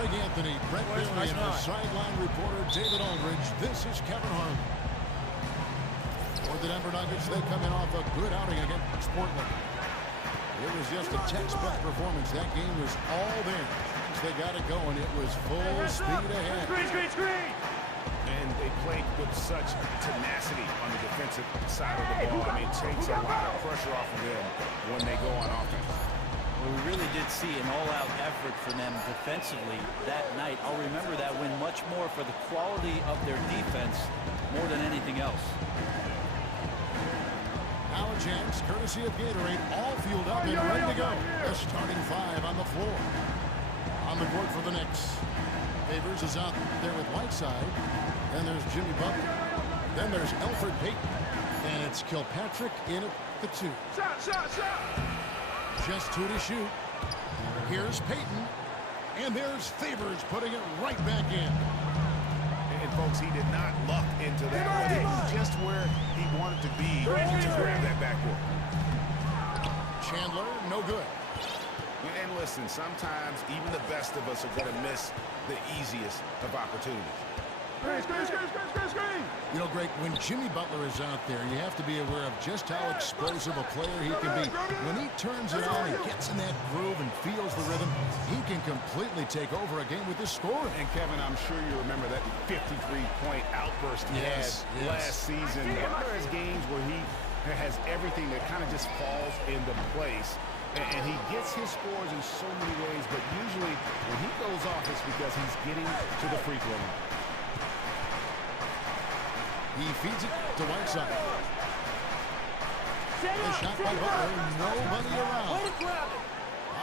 Greg Anthony, Brett Bailey, and our sideline reporter David Aldridge. This is Kevin Harlan. For the Denver Nuggets, they come in off a good outing against Portland. It was just a textbook performance. That game was all there. Once they got it going, it was full speed ahead. Screen. And they played with such tenacity on the defensive side of the ball. I mean, it takes a lot of pressure off of them when they go on offense. Well, we really did see an all-out effort from them defensively that night. I'll remember that win much more for the quality of their defense more than anything else. Now a chance, courtesy of Gatorade, all fueled up and ready to go. The starting five on the floor. On the court for the Knicks. Favors is out there with Whiteside. Then there's Jimmy Butler. Then there's Elfrid Payton. And it's Kilpatrick in at the 2. Shot. Just 2 to shoot. Here's Payton. And there's Favors putting it right back in. And folks, he did not luck into that one. He was just where he wanted to be to grab that backboard. Chandler, no good. And listen, sometimes even the best of us are going to miss the easiest of opportunities. Screen. You know, Greg, when Jimmy Butler is out there, you have to be aware of just how explosive a player he can be. When he turns it on and gets in that groove and feels the rhythm, he can completely take over a game with his scoring. And Kevin, I'm sure you remember that 53-point outburst he had last season. Butler has games where he has everything that kind of just falls into place. And he gets his scores in so many ways, but usually when he goes off, it's because he's getting to the free throw line. He feeds it to Whiteside. The shot by Butler, nobody around.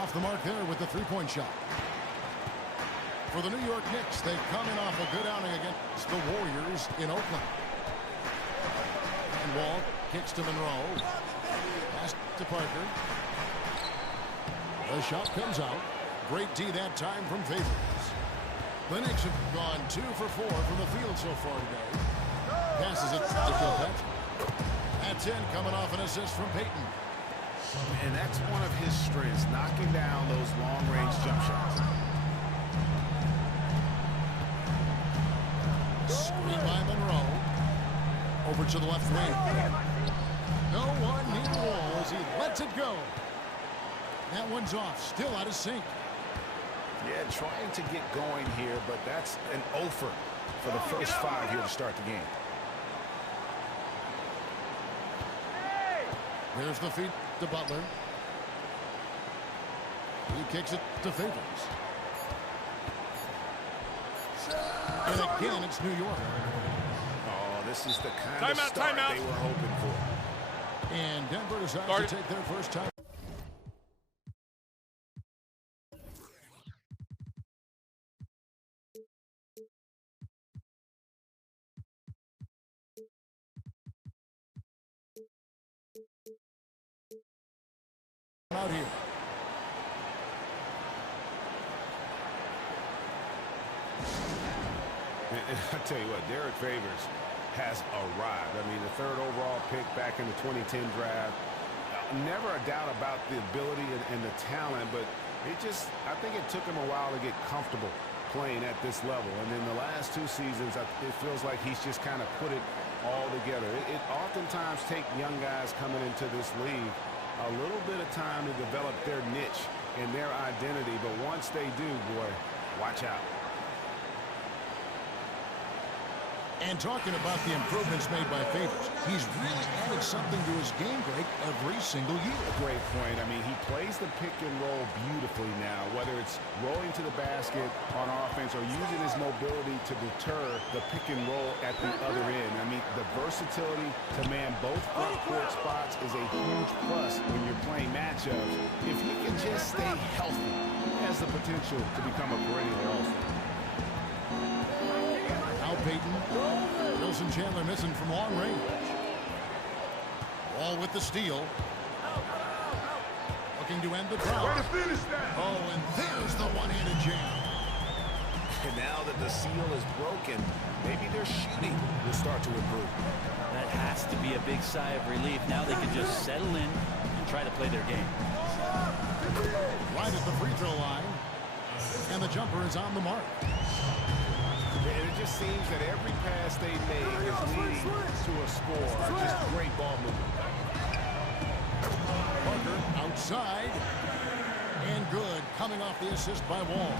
Off the mark there with the three-point shot. For the New York Knicks, they come in off a good outing against the Warriors in Oakland. And Wall kicks to Monroe. Pass to Parker. The shot comes out. Great D that time from Favors. The Knicks have gone 2 for 4 from the field so far today. Passes it to Kilpatrick. That's in, coming off an assist from Payton. And that's one of his strengths, knocking down those long-range jump shots. Screen by Monroe. Over to the left wing. No one near the wall as he lets it go. That one's off, still out of sync. Yeah, trying to get going here, but that's an offer for the first 5 here to start the game. There's the feed to Butler. He kicks it to Favors. And again, it's New York. Oh, this is the kind of start they were hoping for. And Denver decides to take their first time. Out here. I tell you what, Derek Favors has arrived. I mean, the 3rd overall pick back in the 2010 draft. Never a doubt about the ability and the talent, but I think it took him a while to get comfortable playing at this level. And in the last 2 seasons, it feels like he's just kind of put it all together. It oftentimes takes young guys coming into this league a little bit of time to develop their niche and their identity, but once they do, boy, watch out. And talking about the improvements made by Favors, he's really added something to his game break every single year. A great point. I mean, he plays the pick and roll beautifully now, whether it's rolling to the basket on offense or using his mobility to deter the pick and roll at the other end. I mean, the versatility to man both front court spots is a huge plus when you're playing matchups. If he can just stay healthy, he has the potential to become a perennial all-star. Payton. Wilson Chandler missing from long range. Wall with the steal. Looking to end the drought. Way to finish that. Oh, and there's the one-handed jam. And now that the seal is broken, maybe their shooting will start to improve. That has to be a big sigh of relief. Now they can just settle in and try to play their game. Right at the free throw line. And the jumper is on the mark. And it just seems that every pass they made is leading to a score. Just great ball movement. Parker outside. And good, coming off the assist by Wall.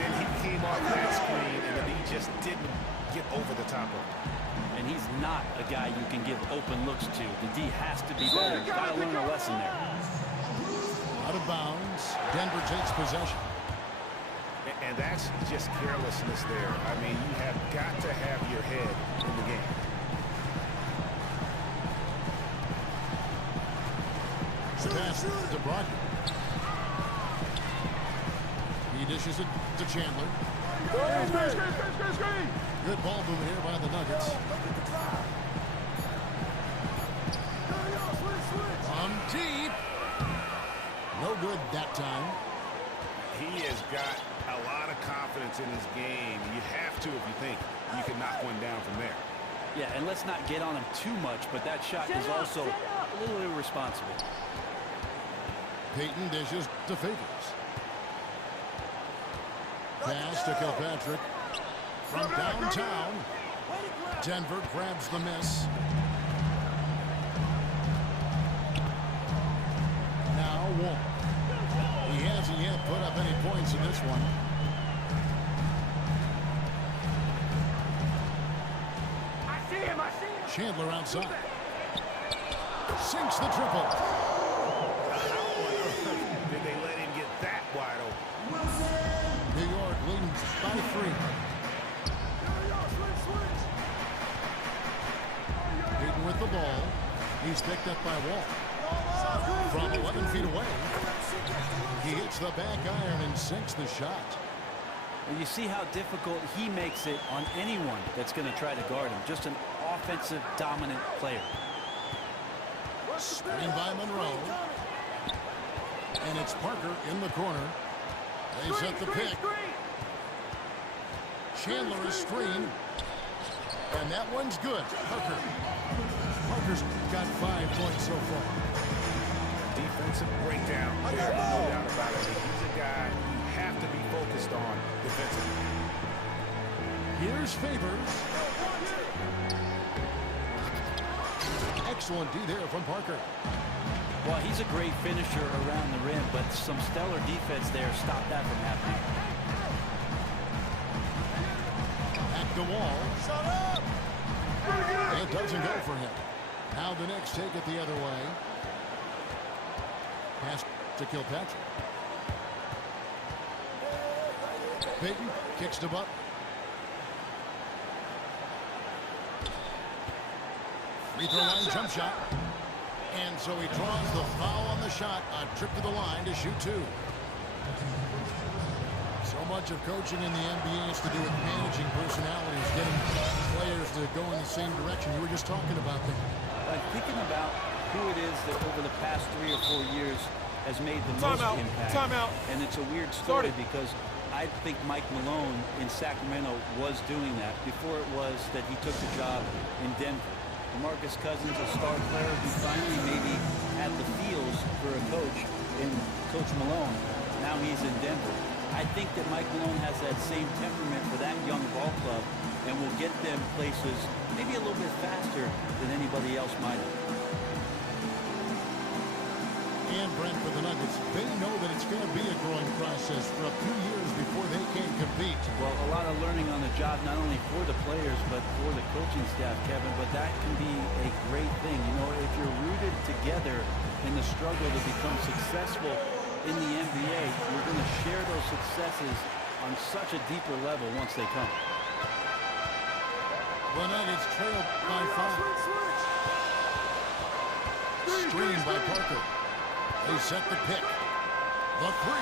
And he came off that screen, and then he just didn't get over the top of it. And he's not a guy you can give open looks to. The D has to be better. Got to learn a lesson there. Out of bounds. Denver takes possession. And that's just carelessness there. I mean, you have got to have your head in the game. Pass to Brogdon. He dishes it to Chandler. Good ball movement here by the Nuggets. From deep. No good that time. He has got a lot of confidence in his game. You have to if you think you can knock one down from there. Yeah, and let's not get on him too much, but that shot is also a little irresponsible. Payton dishes to Favors. Pass to Kilpatrick. From downtown. Denver grabs the miss. Now Wall. He hasn't yet put up any points in this one. I see him. Chandler outside. Sinks the triple. Did they let him get that wide open? New York leading by 3. Payton with the ball. He's picked up by Wall. From 11 feet away. He hits the back iron and sinks the shot. Well, you see how difficult he makes it on anyone that's going to try to guard him. Just an offensive dominant player. Screen by Monroe. And it's Parker in the corner. They set the pick. Chandler is screened. And that one's good. Parker's got 5 points so far. Defensive breakdown there, no doubt about it. He's a guy you have to be focused on defensively. Here's Favors. Excellent D there from Parker. Well, he's a great finisher around the rim, but some stellar defense there stopped that from happening. At the Wall. It doesn't go for him. Now the Knicks take it the other way. Pass to Kilpatrick. Payton kicks to Butler. Free throw line jump shot. And so he draws the foul on the shot. A trip to the line to shoot 2. So much of coaching in the NBA has to do with managing personalities, getting players to go in the same direction. You were just talking about that. Thinking about who it is that over the past 3 or 4 years has made the most impact. Timeout. And it's a weird story because I think Mike Malone in Sacramento was doing that before it was that he took the job in Denver. DeMarcus Cousins, a star player who finally maybe had the feels for a coach in Coach Malone. Now he's in Denver. I think that Mike Malone has that same temperament for that young ball club and will get them places maybe a little bit faster than anybody else might have. And Brent, for the Nuggets, they know that it's going to be a growing process for a few years before they can compete. Well, a lot of learning on the job, not only for the players, but for the coaching staff, Kevin. But that can be a great thing. You know, if you're rooted together in the struggle to become successful in the NBA, you're going to share those successes on such a deeper level once they come. The Nuggets trail by 5. Screened by Parker. They set the pick. The 3.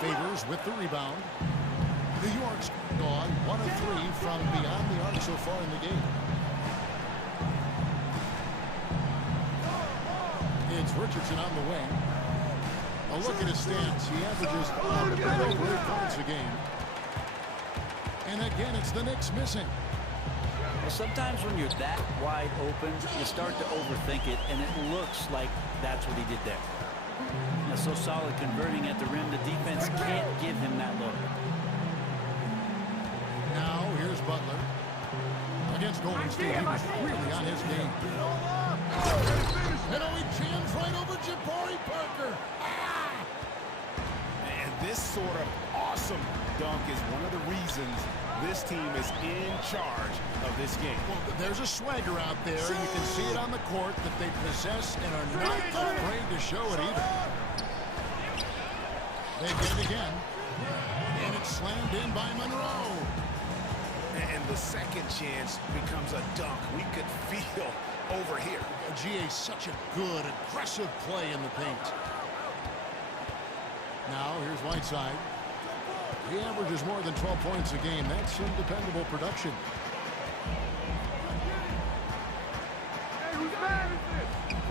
Favors with the rebound. New York's gone 1 of 3 from beyond the arc so far in the game. It's Richardson on the wing. A look at his stats. He averages a bit over 8 points a game. And again, it's the Knicks missing. Well, sometimes when you're that wide open, you start to overthink it, and it looks like that's what he did there. That's so solid converting at the rim. The defense can't give him that look. Now here's Butler. Against Golden State, he was really on his game. And he jams right over Jabari Parker. And this sort of awesome dunk is one of the reasons this team is in charge of this game. Well, there's a swagger out there. You can see it on the court that they possess and are not afraid to show it either. They get it again. And it's slammed in by Monroe. And the second chance becomes a dunk. We could feel over here. GA, such a good, aggressive play in the paint. Now, here's Whiteside. He averages more than 12 points a game. That's some dependable production.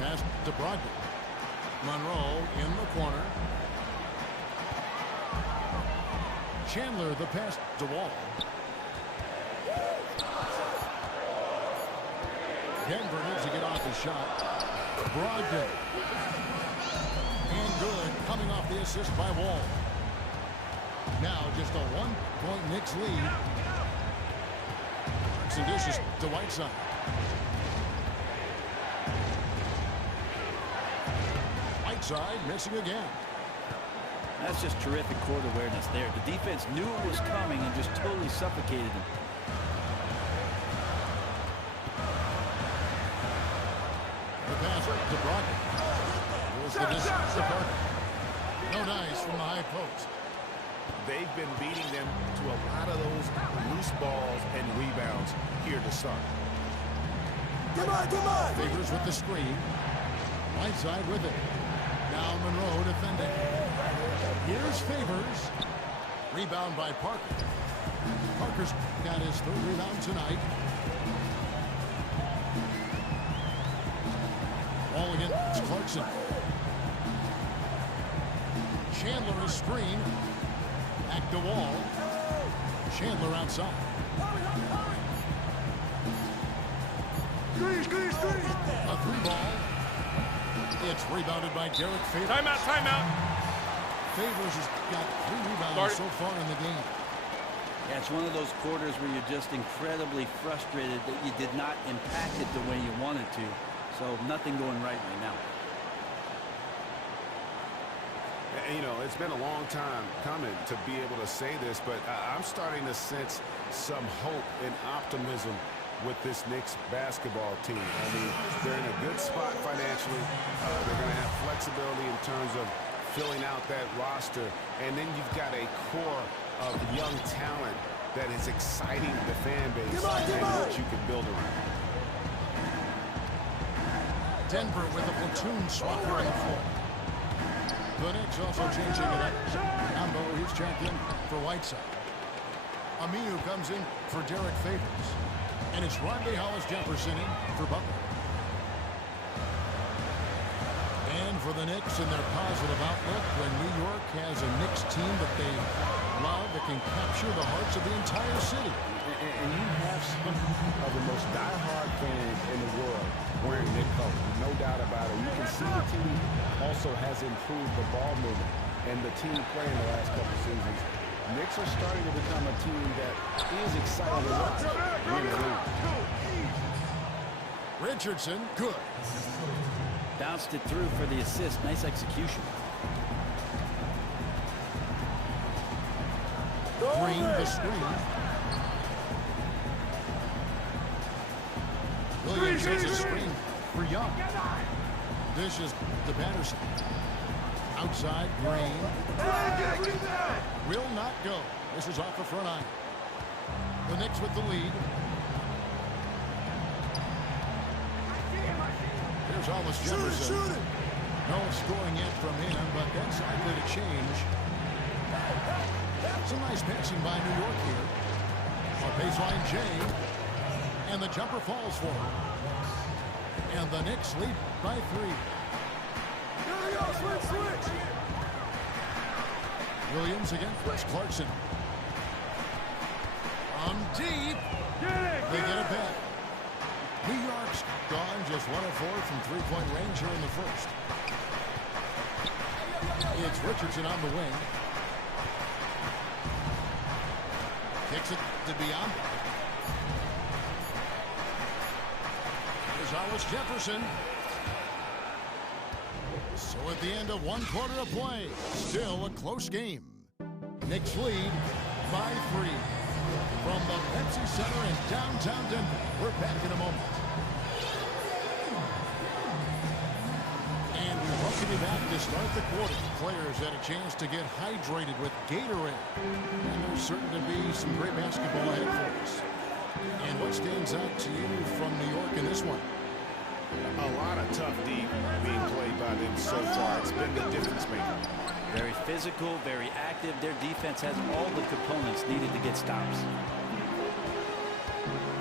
Pass to Brogdon. Monroe in the corner. Chandler, the pass to Wall. Denver needs to get off his shot. Brogdon. And good, coming off the assist by Wall. Now just a 1-point Knicks lead. Some dishes to Whiteside. Whiteside missing again. That's just terrific court awareness there. The defense knew it was coming and just totally suffocated him. The pass to Brogdon. Here's the distance to Parker. No dice from the high post. They've been beating them to a lot of those loose balls and rebounds here to start. Come on! Favors with the screen. Whiteside with it. Now Monroe defending. Here's Favors. Rebound by Parker. Parker's got his third rebound tonight. Ball against Clarkson. Chandler is screen. Back to Wall. Chandler outside. Screen. A three ball. It's rebounded by Derek Favors. Timeout. Favors has got 3 rebounds so far in the game. Yeah, it's one of those quarters where you're just incredibly frustrated that you did not impact it the way you wanted to. So nothing going right now. You know, it's been a long time coming to be able to say this, but I'm starting to sense some hope and optimism with this Knicks basketball team. I mean, they're in a good spot financially. They're going to have flexibility in terms of filling out that roster. And then you've got a core of young talent that is exciting the fan base and what you can build around. Denver with a platoon swap here on the floor. The Knicks also changing it up. Ambo, he's checked in for Whiteside. Aminu comes in for Derek Favors. And it's Rondae Hollis-Jefferson in for Butler. And for the Knicks and their positive outlook, when New York has a Knicks team that they love, that can capture the hearts of the entire city. And you have some of the most diehard fans in the world wearing Knicks colors. No doubt about it. You can see the team also has improved the ball movement and the team play in the last couple seasons. Knicks are starting to become a team that is exciting to watch. Win or lose. Richardson, good. Bounced it through for the assist. Nice execution. Green, the screen. Williams hits a screen for Young. This is the Patterson. Outside, Green. Will not go. This is off the front iron. The Knicks with the lead. Here's Hollis-Jefferson. No scoring yet from him, but that's likely to change. Some nice passing by New York here. On baseline, Jay. And the jumper falls for him. And the Knicks lead by 3. Switch. Williams against Clarkson. Deep. They get it back. New York's gone just 1 of 4 from 3-point range here in the first. It's Richardson on the wing. Kicks it to Beyond. Gonzalez Jefferson. So at the end of 1 quarter of play, still a close game. Knicks lead by 3 from the Pepsi Center in downtown Denver. We're back in a moment. And we welcome you back to start the quarter. Players had a chance to get hydrated with Gatorade. And there's certain to be some great basketball ahead for us. And what stands out to you from New York in this one? A lot of tough D being played by them so far. It's been the difference maker. Very physical, very active. Their defense has all the components needed to get stops.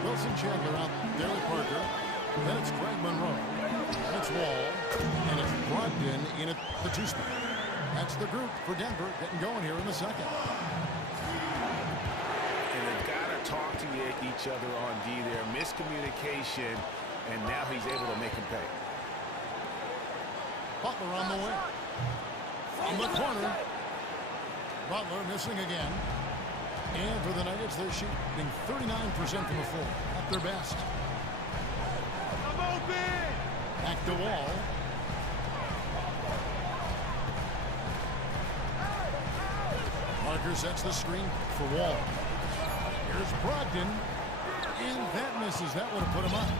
Wilson Chandler out. Derek Parker. Then it's Greg Monroe. Then it's Wall. And it's Brogdon in at the 2 spot. That's the group for Denver getting going here in the second. And they've got to talk to each other on D there. Miscommunication. And now he's able to make him pay. Butler on the wing. From the corner. Butler missing again. And for the Nuggets, they're shooting 39% from the floor. At their best. I'm open! Back to Wall. Parker sets the screen for Wall. Here's Brogdon. And that misses. That would have put him up.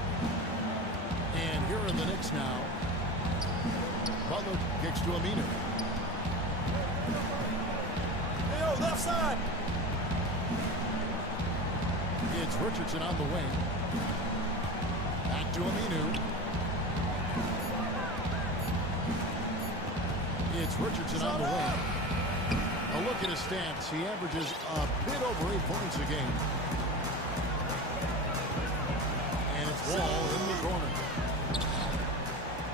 And here are the Knicks now. Butler kicks to Aminu. Hey, yo, left side! It's Richardson on the wing. Back to Aminu. It's Richardson on the wing. A look at his stats. He averages a bit over 8 points a game. And it's Wall in the corner.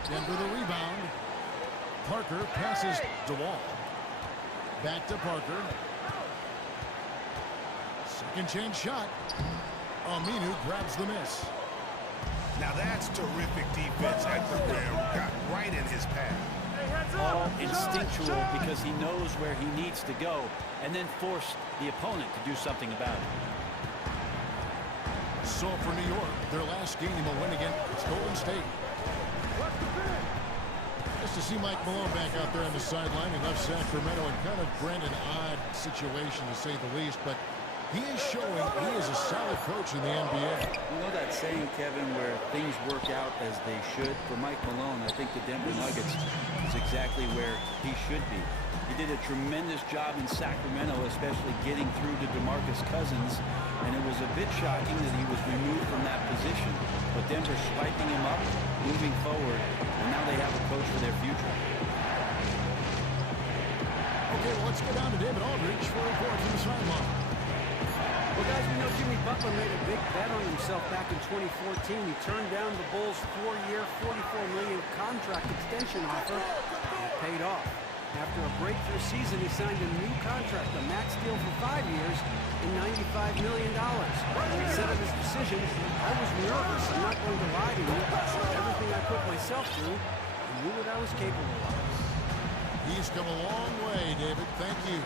Denver the rebound. Parker passes to Wall. Back to Parker. Second chance shot. Aminu grabs the miss. Now that's terrific defense at the rim. Got right in his path. All instinctual because he knows where he needs to go and then force the opponent to do something about it. So for New York, their last game will win against Golden State. Just to see Mike Malone back out there on the sideline. He left Sacramento in kind of an odd situation, to say the least. But he is showing he is a solid coach in the NBA. You know that saying, Kevin, where things work out as they should? For Mike Malone, I think the Denver Nuggets is exactly where he should be. He did a tremendous job in Sacramento, especially getting through to DeMarcus Cousins. And it was a bit shocking that he was removed from that position. But Denver spiking him up, moving forward, and now they have a coach for their future. Okay, well, let's go down to David Aldridge for a report from the sideline. Well, guys, we know Jimmy Butler made a big bet on himself back in 2014. He turned down the Bulls' 4-year, $44 million contract extension offer, and it paid off. After a breakthrough season, he signed a new contract, a max deal for 5 years, and $95 million. He said of his decision, I was nervous, I'm not going to lie to you. Everything I put myself through, I knew what I was capable of. He's come a long way, David. Thank you.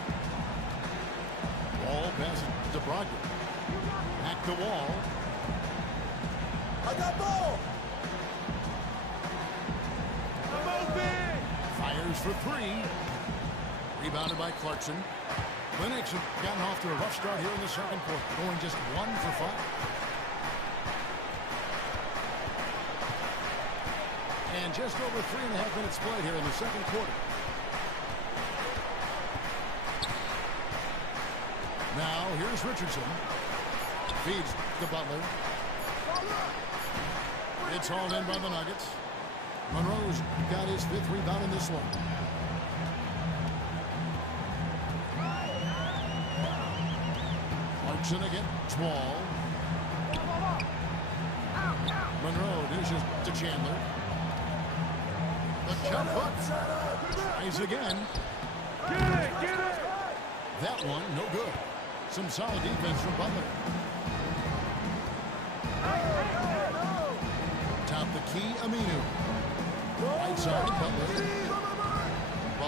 Wall passes to Brogdon. Back to Wall. I got ball! I'm open! Fires for 3. Rebounded by Clarkson. The Knicks have gotten off to a rough start here in the second quarter, going just 1 for 5. And just over 3.5 minutes played here in the second quarter. Now, here's Richardson. Feeds to Butler. It's hauled in by the Nuggets. Monroe's got his 5th rebound in this one. Clarkson against Wall. Monroe dishes to Chandler. The jump hook. Tries again. Get it! That one, no good. Some solid defense from Butler. Top the key, Aminu. Right side, Butler.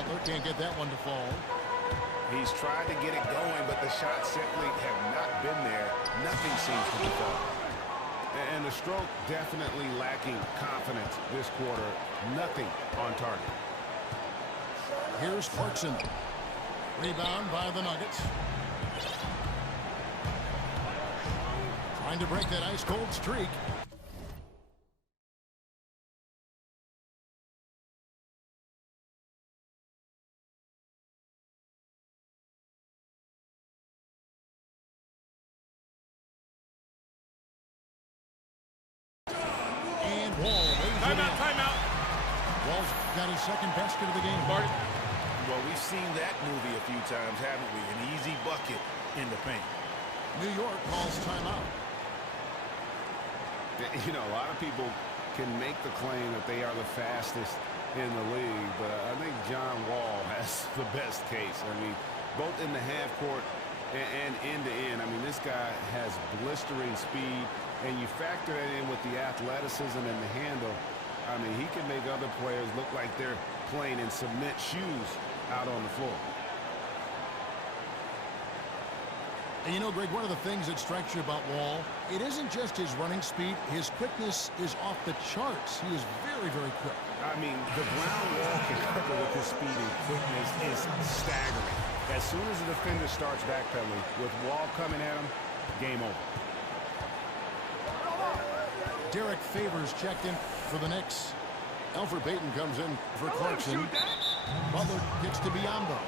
Butler can't get that one to fall. He's tried to get it going, but the shots simply have not been there. Nothing seems to be falling. And the stroke definitely lacking confidence this quarter. Nothing on target. Here's Clarkson. Rebound by the Nuggets. Trying to break that ice-cold streak. And Wall. Timeout. Wall's got his second basket of the game. Well, we've seen that movie a few times, haven't we? An easy bucket in the paint. New York calls timeout. You know, a lot of people can make the claim that they are the fastest in the league, but I think John Wall has the best case. I mean, both in the half court and end-to-end. I mean, this guy has blistering speed, and you factor that in with the athleticism and the handle. I mean, he can make other players look like they're playing in cement shoes out on the floor. And you know, Greg, one of the things that strikes you about Wall, it isn't just his running speed. His quickness is off the charts. He is very, very quick. I mean, the ground Wall can cover with his speed and quickness is staggering. As soon as the defender starts backpedaling, with Wall coming at him, game over. Derek Favors checked in for the Knicks. Elfrid Payton comes in for Clarkson. Butler gets to Biyombo.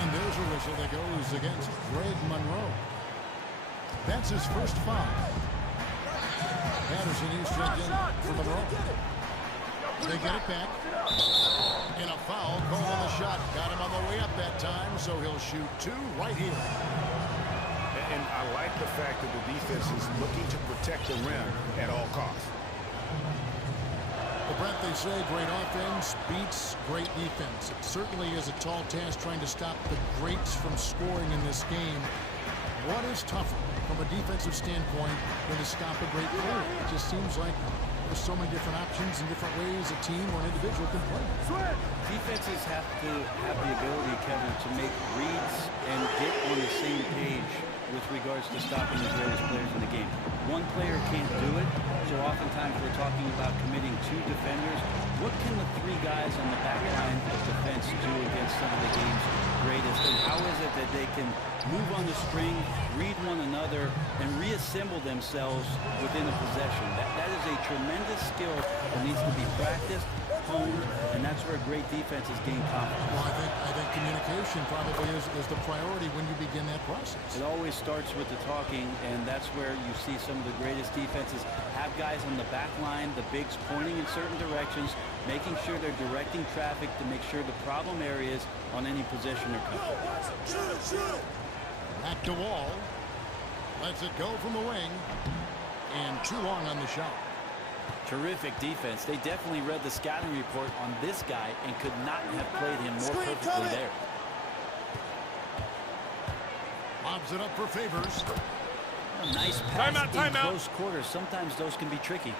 And there's a whistle that goes against Greg Monroe. That's his first foul. Patterson is checked in for Monroe. They get it back. And a foul called on the shot. Got him on the way up that time, so he'll shoot two right here. And I like the fact that the defense is looking to protect the rim at all costs. Well, Brent, they say great offense beats great defense. It certainly is a tall task trying to stop the greats from scoring in this game. What is tougher from a defensive standpoint than to stop a great player? It just seems like there's so many different options and different ways a team or an individual can play. Defenses have to have the ability, Kevin, to make reads and get on the same page with regards to stopping the greatest players in the game. One player can't do it, so oftentimes we're talking about committing two defenders. What can the three guys on the back line of defense do against some of the game's greatest, and how is it that they can move on the string, read one another, and reassemble themselves within a possession? That is a tremendous skill that needs to be practiced, honed, and that's where great defenses gain confidence. Well, I think communication probably is the priority when you begin that process. It always starts with the talking, and that's where you see some of the greatest defenses have guys on the back line, the bigs pointing in certain directions, making sure they're directing traffic to make sure the problem areas on any possession are covered. Back to Wall. Lets it go from the wing. And too long on the shot. Terrific defense. They definitely read the scouting report on this guy and could not have played him more perfectly there. Lobs it up for Favors. A nice pass in close quarters. Sometimes those can be tricky.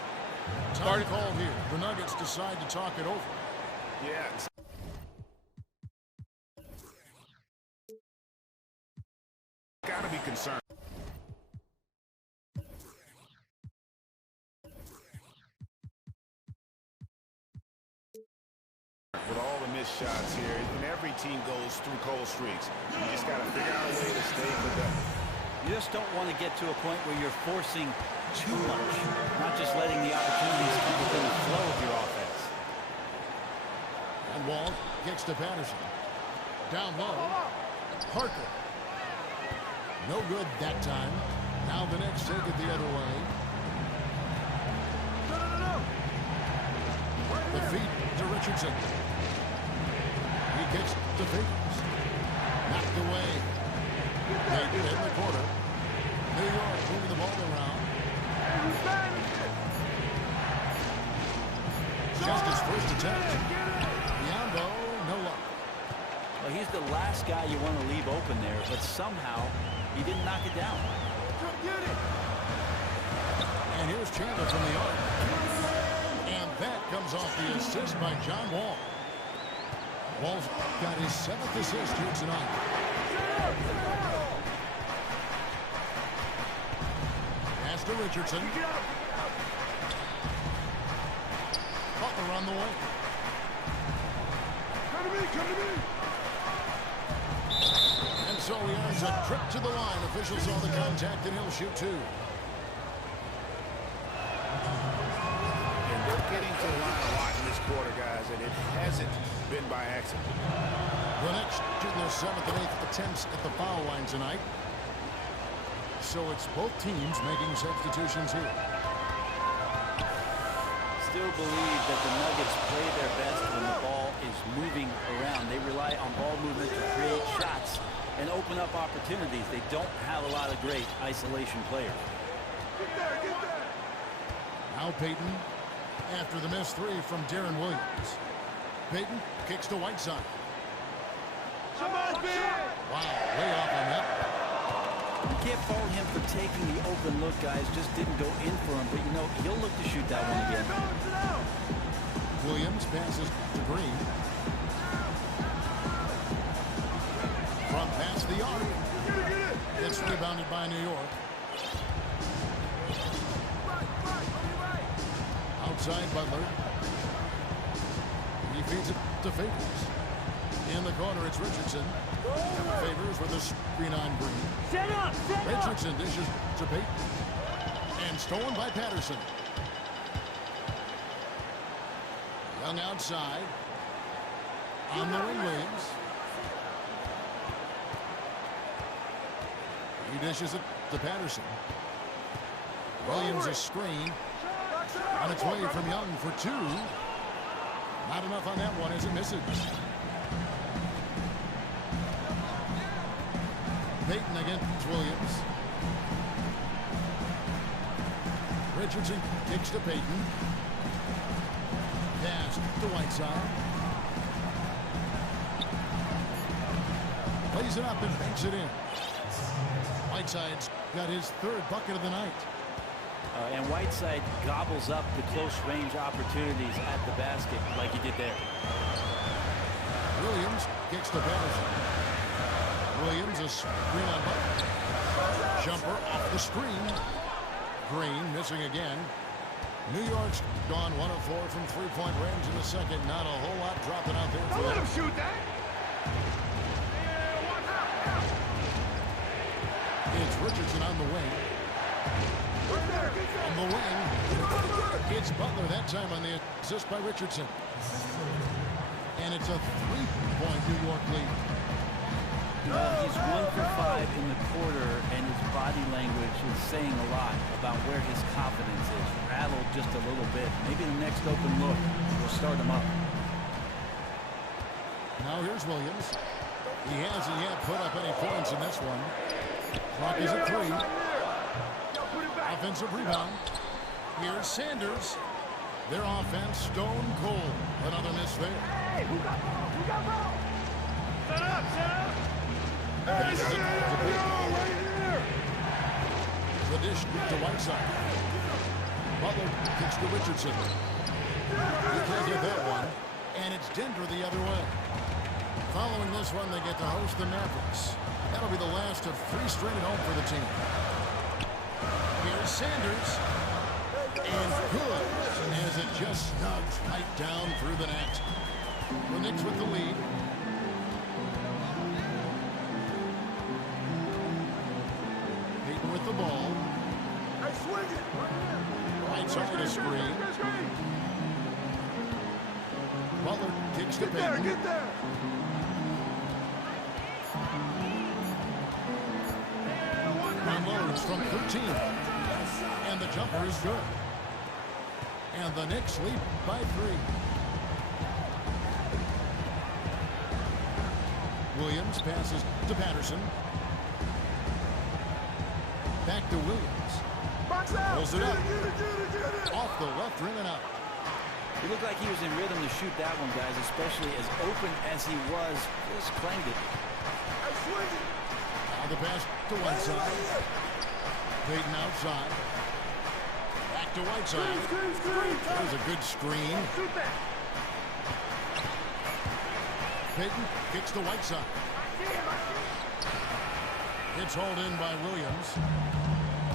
Time call here. The Nuggets decide to talk it over. Yeah. Got to be concerned. With all the missed shots here, and every team goes through cold streaks. You just got to figure out a way to stay productive. You just don't want to get to a point where you're forcing too much, not just letting the opportunities come within the flow of your offense. And Wall gets to Patterson. Down low. Parker. No good that time. Now the Knicks take it the other way. The feed to Richardson. He gets to Favors. Knocked away. Payton in the corner. New York moving the ball around. Just his first attempt. Biyombo, no luck. Well, he's the last guy you want to leave open there, but somehow he didn't knock it down. And here's Chandler from the arc. And that comes off the assist by John Wall. Wall's got his 7th assist here tonight. Pass to Richardson. Butler on the way. Come to me, come to me. And so he earns a trip to the line. Officials saw the contact, and he'll shoot 2. And they're getting to the line a lot in this quarter, guys, and it hasn't been by accident. The next shooting their 7th and 8th attempts at the foul line tonight. So it's both teams making substitutions here. Still believe that the Nuggets play their best when the ball is moving around. They rely on ball movement to create shots and open up opportunities. They don't have a lot of great isolation players. Get there, get there. Now Payton after the missed 3 from Darren Williams. Payton kicks to Whiteside. I'm open. Wow, way off on that. You can't fault him for taking the open look, guys. Just didn't go in for him. But, you know, he'll look to shoot that one again. Williams passes to Green. From past the arc. It's rebounded by New York. Outside Butler. He feeds it to Favors. In the corner, it's Richardson. Favors with a screen on Green. Set up, set up. Richardson dishes to Payton. And stolen by Patterson. Young outside. On the wing, Williams. He dishes it to Patterson. Williams a screen. On its way from Young for 2. Not enough on that one as it misses. Payton against Williams. Richardson kicks to Payton. Pass to Whiteside. Plays it up and banks it in. Whiteside's got his 3rd bucket of the night. And Whiteside gobbles up the close-range opportunities at the basket like he did there. Williams kicks to Patterson. Williams a screen on Butler. Jumper off the screen. Green missing again. New York's gone 1 of 4 from 3-point range in the second. Not a whole lot dropping out there. Don't let him shoot that. It's Richardson on the wing. On the wing, it's Butler that time on the assist by Richardson. And it's a 3-point New York lead. He's 1 for 5 in the quarter, and his body language is saying a lot about where his confidence is. Rattled just a little bit. Maybe the next open look will start him up. Now here's Williams. He hasn't yet put up any points in this one. Clock is at 3. Offensive rebound. Here's Sanders. Their offense stone cold. Another miss there. Hey, who got ball? Who got ball? Set up, set up. Passes it to Payton. Right here. The dish to Whiteside. Butler kicks to Richardson. He can't get that one. And it's Denver the other way. Following this one, they get to host the Mavericks. That'll be the last of 3 straight at home for the team. Here's Sanders. And good as it just snugs right down through the net. The Knicks with the lead. Payton with the ball. Hey, swing it. Right side of screen. Butler kicks to Get there, Payton. get there. Unloads from 13. And the jumper is good. And the Knicks lead by 3. Williams passes to Patterson. Back to Williams. Box out. Pulls it up. Get it. Off the left rim and out. He looked like he was in rhythm to shoot that one, guys, especially as open as he was. Just clanged it. Hey, swing it. Now the pass to Whiteside. Payton outside. Back to Whiteside. Screen. There's a good screen. Shoot that. Payton kicks to Whiteside. It's hauled in by Williams.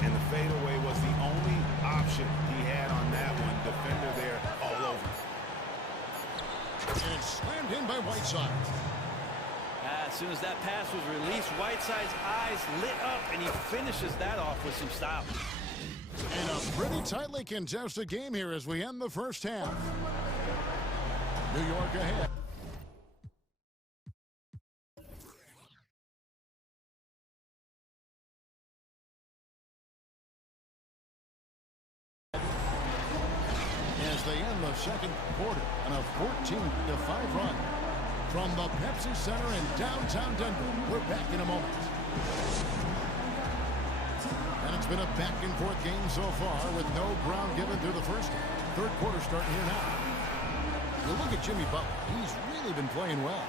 And the fadeaway was the only option he had on that one. Defender there all over. And it's slammed in by Whiteside. As soon as that pass was released, Whiteside's eyes lit up, and he finishes that off with some style. And a pretty tightly contested game here as we end the first half. New York ahead. As they end the second quarter on a 14-5 run from the Pepsi Center in downtown Denver. We're back in a moment. And it's been a back-and-forth game so far with no ground given through the first half. Third quarter starting here now. You look at Jimmy Butler. He's really been playing well.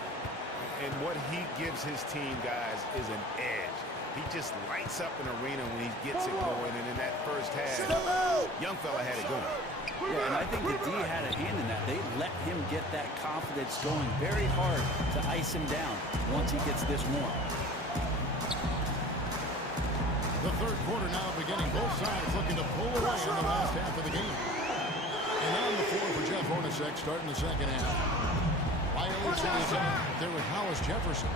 And what he gives his team, guys, is an edge. He just lights up an arena when he gets it going. And in that first half, young fella had it going. Yeah, and I think the D had a hand in that. They let him get that confidence going very hard to ice him down once he gets this warm. The third quarter now beginning. Both sides looking to pull away in the last half of the game. And on the floor for Jeff Hornacek starting the second half. Violates on his own. There was Hollis Jefferson.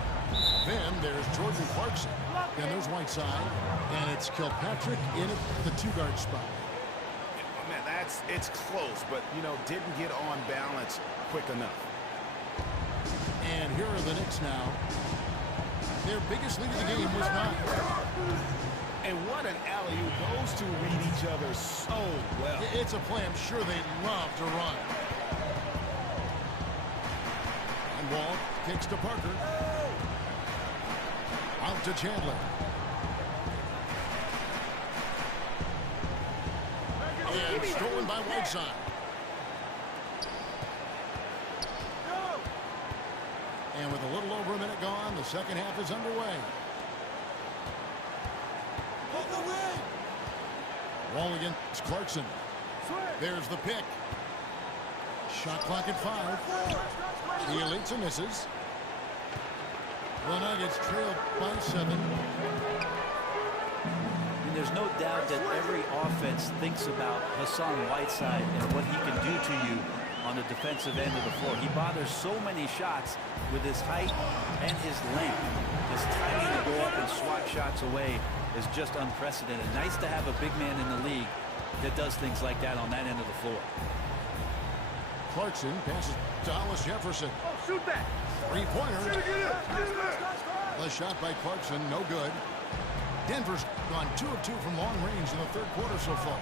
Then there's Jordan Clarkson. Then there's Whiteside. And it's Kilpatrick in at the two-guard spot. Man, it's close, but, you know, didn't get on balance quick enough. And here are the Knicks now. Their biggest lead of the game was 9. And what an alley-oop. Those two read each other so well. It's a play I'm sure they'd love to run. And Wall kicks to Parker. Out to Chandler. And stolen by Whiteside. And with a little over a minute gone, the second half is underway. Wall against Clarkson. There's the pick. Shot clock at 5. The elites and misses. The Nuggets trail by 7. There's no doubt that every offense thinks about Hassan Whiteside and what he can do to you on the defensive end of the floor. He bothers so many shots with his height and his length. His timing to go up and swat shots away is just unprecedented. Nice to have a big man in the league that does things like that on that end of the floor. Clarkson passes to Hollis Jefferson. Oh, shoot that. Three-pointer. The shot by Clarkson, no good. Denver's gone 2 of 2 from long range in the third quarter so far.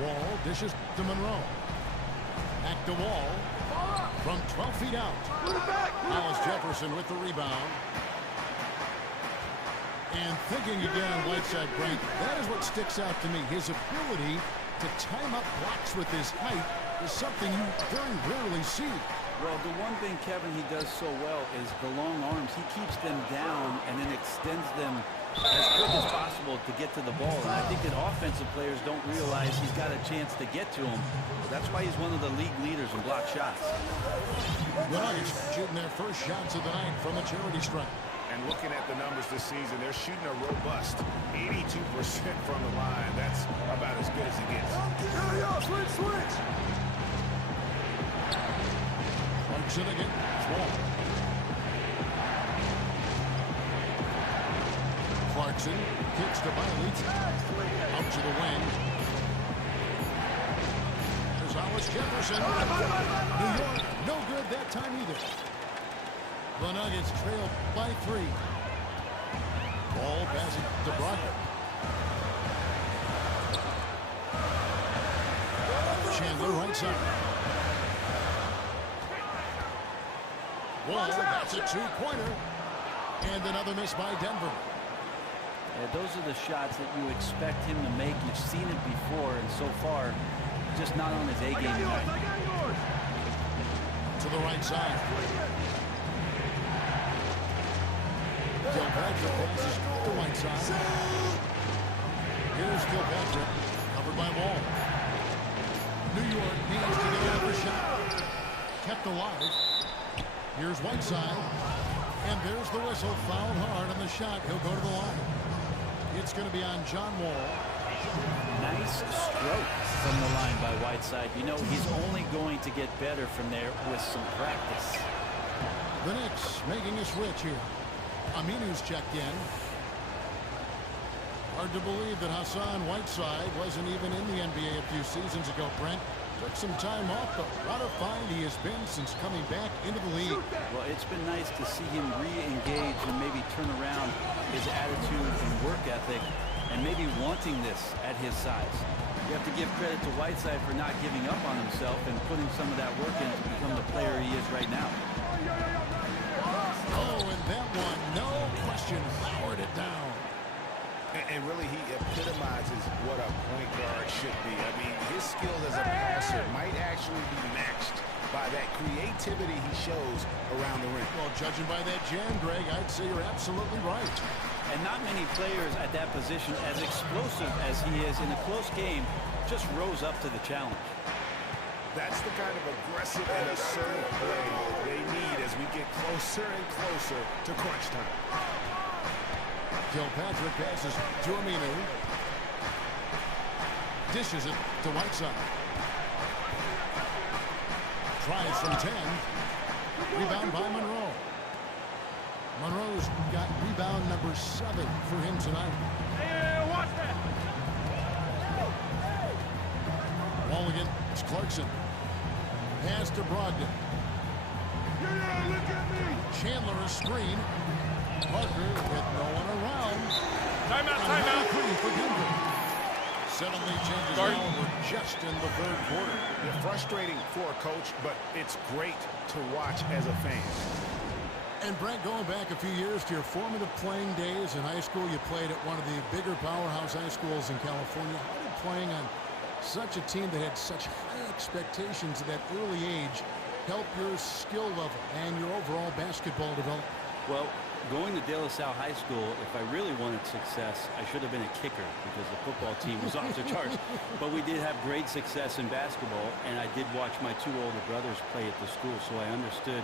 Wall dishes to Monroe. Back to Wall. From 12 feet out. Hollis Jefferson with the rebound. And thinking again on Whiteside, Frank, that is what sticks out to me. His ability to time up blocks with his height is something you very rarely see. Well, the one thing, Kevin, he does so well is the long arms. He keeps them down and then extends them as quick as possible to get to the ball. And I think that offensive players don't realize he's got a chance to get to him. That's why he's one of the league leaders in block shots. The Nuggets shooting their first shots of the night from the charity stripe. And looking at the numbers this season, they're shooting a robust 82% from the line. That's about as good as it gets. Switch. Clarkson against Wall. Clarkson kicks to Bailey. Out to the wing. There's Hollis Jefferson. New York, no good that time either. The Nuggets trail by 3. Ball passing to Brogdon. Chandler right side. Wall, that's a 2-pointer. And another miss by Denver. Yeah, those are the shots that you expect him to make. You've seen it before, and so far, just not on his A game tonight. To the right side. Kilpatrick passes to the right side. Here's Kilpatrick, covered by Wall. New York needs to get out of the shot. kept alive. Here's Whiteside. And there's the whistle. Fouled hard on the shot. He'll go to the line. It's going to be on John Wall. Nice stroke from the line by Whiteside. You know, he's only going to get better from there with some practice. The Knicks making a switch here. Aminu's checked in. Hard to believe that Hassan Whiteside wasn't even in the NBA a few seasons ago, Brent. Took some time off, but what a find he has been since coming back into the league. Well, it's been nice to see him re-engage and maybe turn around his attitude and work ethic and maybe wanting this at his size. You have to give credit to Whiteside for not giving up on himself and putting some of that work in to become the player he is right now. Oh, and that one, no question, lowered it down. And really, he epitomizes what a point guard should be. I mean, his skill as a passer might actually be matched by that creativity he shows around the rim. Well, judging by that jam, Greg, I'd say you're absolutely right. And not many players at that position, as explosive as he is in a close game, just rose up to the challenge. That's the kind of aggressive and assertive play they need as we get closer and closer to crunch time. Kilpatrick passes to Aminu. Dishes it to Whiteside. Tries from 10. Rebound by Monroe. Monroe's got rebound number 7 for him tonight. Hey, watch that. Ball against Clarkson. Pass to Brogdon. Yeah, look at me. Chandler a screen. Parker with no one around. Timeout. For Denver. 7 lead changes now, and we're just in the third quarter. Yeah, frustrating for a coach, but it's great to watch as a fan. And Brent, going back a few years to your formative playing days in high school, you played at one of the bigger powerhouse high schools in California. How did playing on such a team that had such high expectations at that early age help your skill level and your overall basketball development? Well, going to De La Salle High School, if I really wanted success, I should have been a kicker because the football team was off the charts. But we did have great success in basketball, and I did watch my 2 older brothers play at the school, so I understood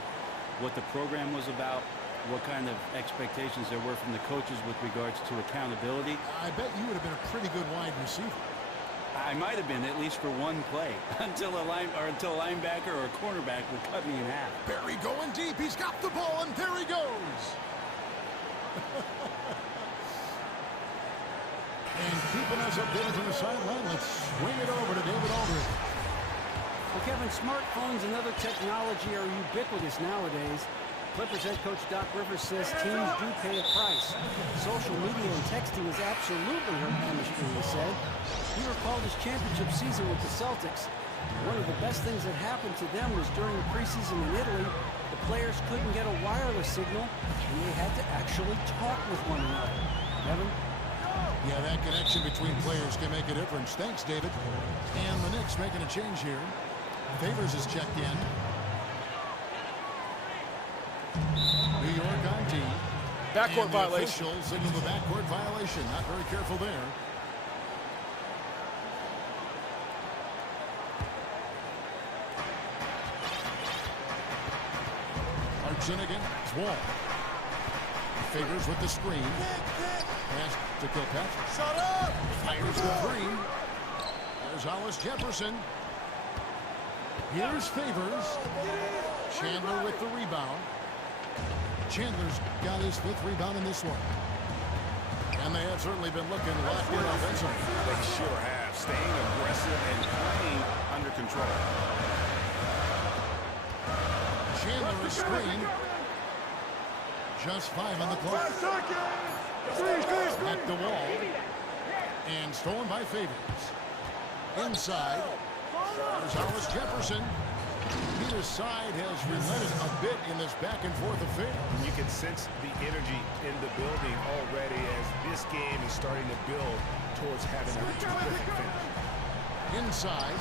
what the program was about, what kind of expectations there were from the coaches with regards to accountability. I bet you would have been a pretty good wide receiver. I might have been, at least for one play, until a linebacker or a cornerback would cut me in half. Barry going deep. He's got the ball, and there he goes. And keeping us updated from the sideline, let's swing it over to David Aldridge. Well, Kevin, smartphones and other technology are ubiquitous nowadays. Clippers head coach Doc Rivers says teams do pay a price. Social media and texting has absolutely hurt chemistry, he said. He recalled his championship season with the Celtics. One of the best things that happened to them was during the preseason in Italy, the players couldn't get a wireless signal, and they had to actually talk with one another. Kevin? Yeah, that connection between players can make a difference. Thanks, David. And the Knicks making a change here. Favors is checked in. New York on T. Backcourt violation. Officials signal the backcourt violation. Not very careful there. Clarkson against Wall. Favors with the screen. Pass to Kilpatrick. Shut up. Fires the 3. There's Hollis Jefferson. Here's Favors. Chandler with the rebound. Chandler's got his 5th rebound in this one. And they have certainly been looking locked in offensively. They sure have, staying aggressive and playing under control. Chandler is screened. Just 5 on the clock. 5 seconds. At the wall. And stolen by Favors. Inside. There's Hollis Jefferson. Neither side has relented a bit in this back-and-forth affair. You can sense the energy in the building already as this game is starting to build towards having a terrific finish. Inside,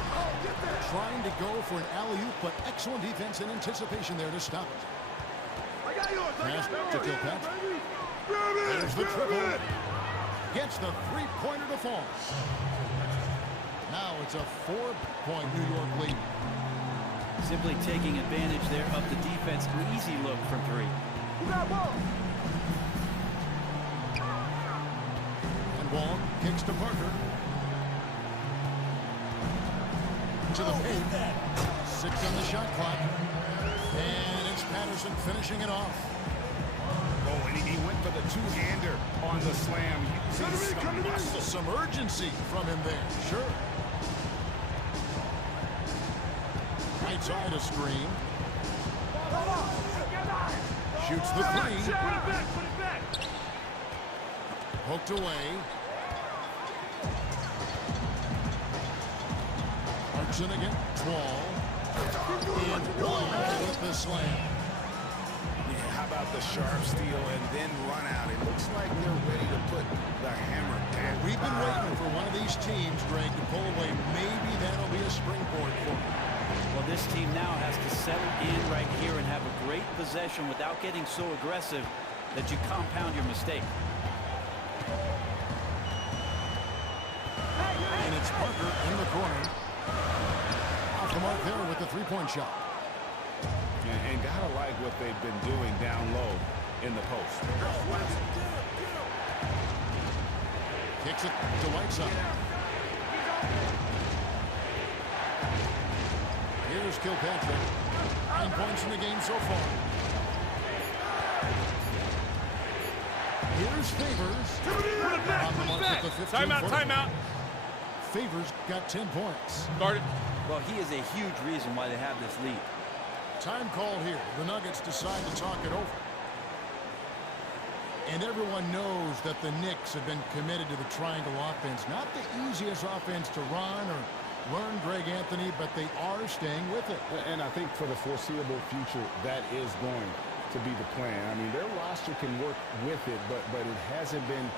trying to go for an alley-oop, but excellent defense and anticipation there to stop it. Pass to Kilpatrick. There's the triple. Gets the 3-pointer to fall. Now it's a 4-point New York lead. Simply taking advantage there of the defense. An easy look from three. You got ball. And Wall kicks to Parker. To the paint. 6 on the shot clock. And it's Patterson finishing it off. Oh, and he went for the two-hander on the slam. You see some muscle. Some urgency from him there. Sure. Right side a screen. Shoots the three. Put it back, put it back. Poked away. Clarkson against Wall. And Wall with the slam. Yeah, how about the sharp steal and then run out? It looks like they're ready to put the hammer down. We've been waiting for one of these teams, Greg, to pull away. Maybe that'll be a springboard for them. Well, this team now has to settle in right here and have a great possession without getting so aggressive that you compound your mistake. And it's Parker in the corner. Off the mark there with the three-point shot. And gotta like what they've been doing down low in the post. Kicks it to Whiteside. Here's Kilpatrick. 9 points in the game so far. Here's Favors. Put it back, On the put it mark back. with the 15 Timeout, footer. timeout. Favors got 10 points. Start it. Well, he is a huge reason why they have this lead. Time called here. The Nuggets decide to talk it over. And everyone knows that the Knicks have been committed to the triangle offense. Not the easiest offense to run or learn, Greg Anthony, but they are staying with it. And I think for the foreseeable future, that is going to be the plan. I mean, their roster can work with it, but it hasn't been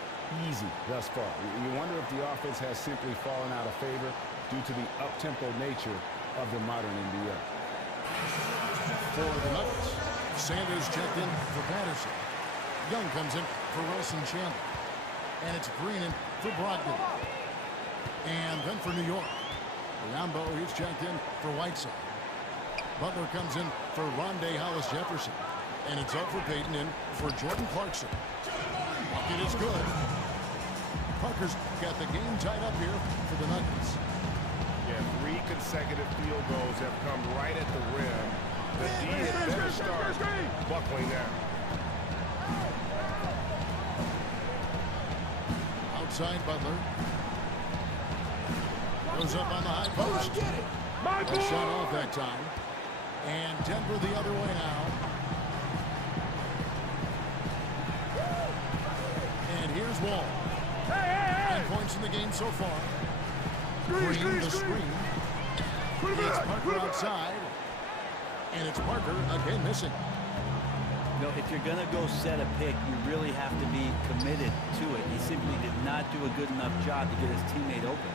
easy thus far. You wonder if the offense has simply fallen out of favor due to the up-tempo nature of the modern NBA. For the Nuggets, Sanders checked in for Patterson. Young comes in for Wilson Chandler. And it's Green in for Brogdon. And then for New York, Rambo, he's checked in for Whiteside. Butler comes in for Rondé Hollis-Jefferson. And it's up for Payton in for Jordan Clarkson. Bucket is good. Parker's got the game tied up here for the Nuggets. Yeah, 3 consecutive field goals have come right at the rim. The D had better start buckling there. Outside Butler. Goes up on the high post. A shot off that time. And Denver the other way now. And here's Wall. 9 points in the game so far. Green the screen. It's Parker outside. And it's Parker again missing. You know, if you're going to go set a pick, you really have to be committed to it. He simply did not do a good enough job to get his teammate open.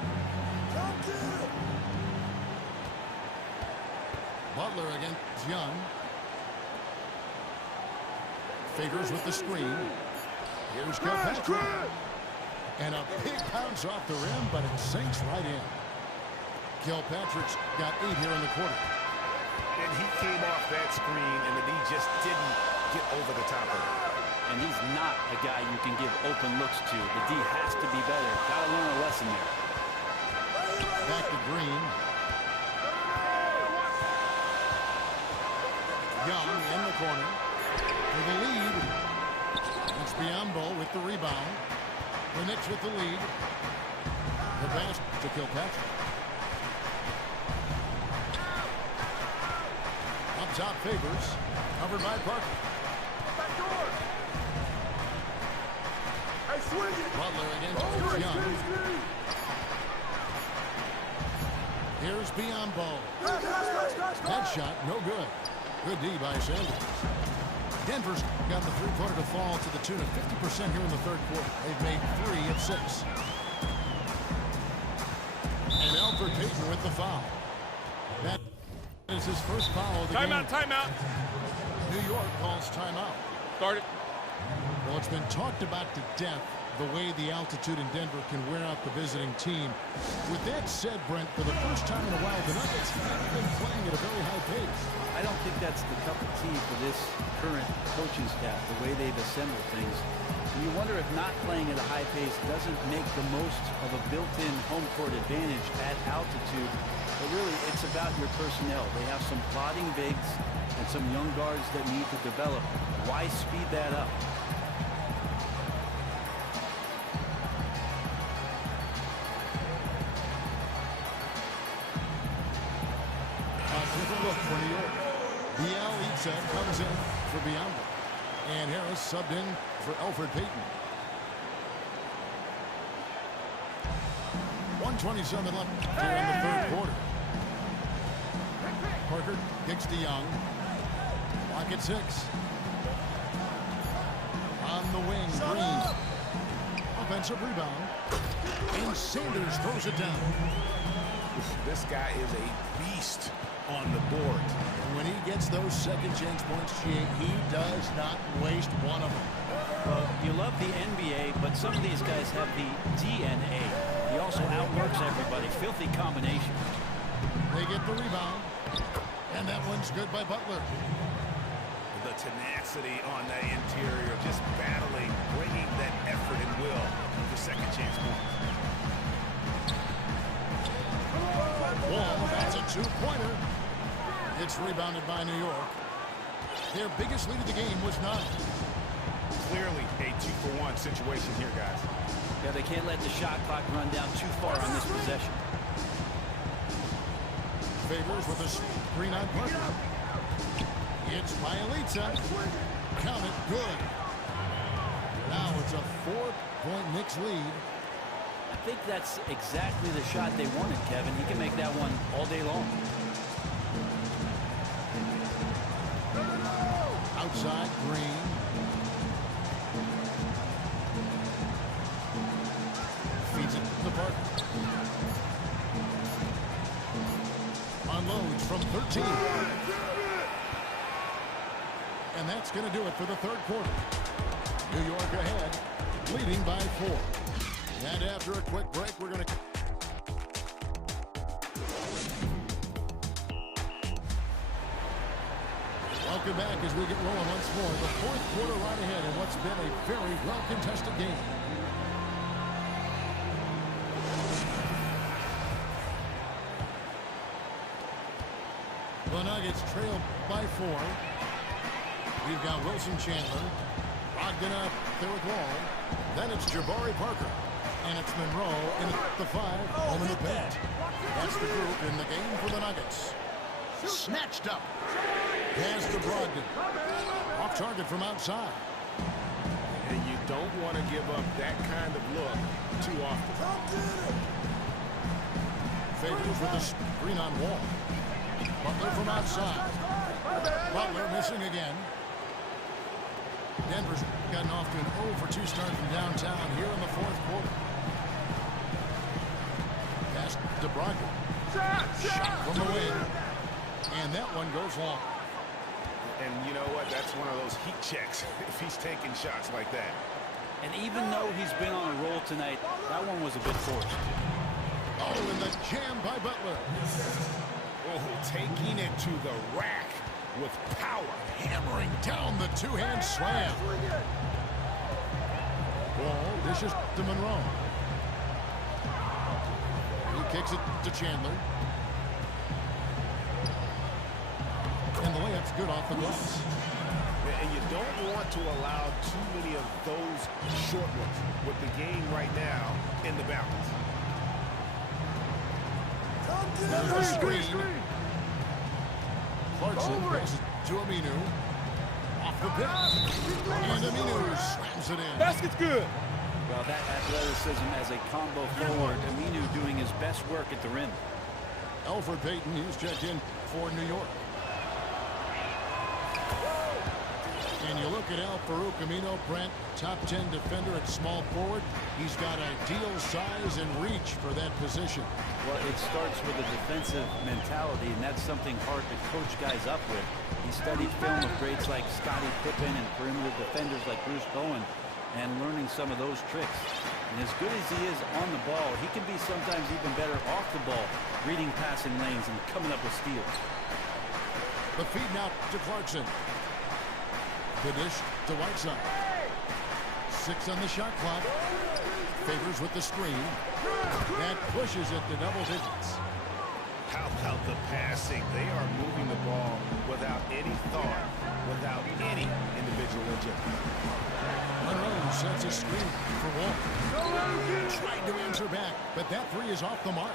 Butler against Young. Favors with the screen. Here's Kilpatrick. And a big bounce off the rim, but it sinks right in. Kilpatrick's got 8 here in the quarter. And he came off that screen, and the D just didn't get over the top of it. And he's not a guy you can give open looks to. The D has to be better. Got to learn a lesson there. Back to Green. Young in the corner for the lead. It's Biyombo with the rebound. The Knicks with the lead. The pass to Kilpatrick. Up top Favors. Covered by Parker. Butler against Young. Here's Biyombo. That shot, no good. Good D by Sanders. Denver's got the three-pointer to fall to the tune of 50% here in the third quarter. They've made 3 of 6. And Elfrid Payton with the foul. That is his first foul of the game. Timeout. New York calls timeout. Start it. Well, it's been talked about to death the way the altitude in Denver can wear out the visiting team. With that said, Brent, for the first time in a while, the Nuggets have been playing at a very high pace. coaching staff, the way they've assembled things. And you wonder if not playing at a high pace doesn't make the most of a built-in home court advantage at altitude. But really, it's about your personnel. They have some plodding bigs and some young guards that need to develop. Why speed that up? Look for New York. Bielitsa comes in for Biamba. And Harris subbed in for Elfrid Payton. 1:27 left here in the third quarter. Parker kicks to Young. Clock at 6. On the wing, Green. Offensive rebound. And Sanders throws it down. This guy is a beast on the board. And when he gets those second chance points, he does not waste one of them. Well, you love the NBA, but some of these guys have the DNA. He also outworks everybody. Filthy combination. They get the rebound. And that one's good by Butler. The tenacity on that interior, just battling, bringing that effort and will for second chance points. Wall, that's a two-pointer. It's rebounded by New York. Their biggest lead of the game was 9. Clearly a 2-for-1 situation here, guys. Yeah, they can't let the shot clock run down too far on this possession. Favors with a screen on Parker. It's Bielitsa. Count it, good. Now it's a 4-point Knicks lead. I think that's exactly the shot they wanted, Kevin. He can make that one all day long. Outside, Green. Feeds it to Parker. Unloads from 13. And that's going to do it for the third quarter. New York ahead, leading by 4. And after a quick break, we're going to... Welcome back as we get rolling once more. The fourth quarter right ahead in what's been a very well-contested game. The Nuggets trail by 4. We've got Wilson Chandler. Brogdon up there with Wall. Then it's Jabari Parker. And it's Monroe in the 5, home in the paint. That's the group in the game for the Nuggets. Snatched up. Pass to Brogdon. Off target from outside. And you don't want to give up that kind of look too often. Favors with a screen on Wall. Butler from outside. Butler missing again. Denver's gotten off to an 0-for-2 start from downtown here in the fourth quarter. Pass to Brogdon. Shot from the wing. And that one goes long. And you know what? That's one of those heat checks if he's taking shots like that. And even though he's been on a roll tonight, that one was a bit forced. Oh, and the jam by Butler. Oh, taking it to the rack with power. Hammering down the two-hand slam. Wall dishes to Monroe. He kicks it to Chandler. And the layup's good off the glass. And you don't want to allow too many of those short ones with the game right now in the balance. There's a screen. Clarkson passes to Aminu. Off the pick. And Aminu slams it in. Basket's good. Well, that athleticism as a combo forward, Aminu doing his best work at the rim. Elfrid Payton, he's checked in for New York. And you look at Al-Farouq Aminu, Brent, top 10 defender at small forward. He's got ideal size and reach for that position. Well, it starts with a defensive mentality, and that's something hard to coach guys up with. He studied film of greats like Scottie Pippen and perimeter defenders like Bruce Bowen, and learning some of those tricks. And as good as he is on the ball, he can be sometimes even better off the ball, reading passing lanes and coming up with steals. The feed now to Clarkson. The dish to Whiteside. 6 on the shot clock. Favors with the screen. That pushes it to double digits. How about the passing? They are moving the ball without any thought, without any individual agility. Monroe sets a screen for Wall. Trying to answer back, but that three is off the mark.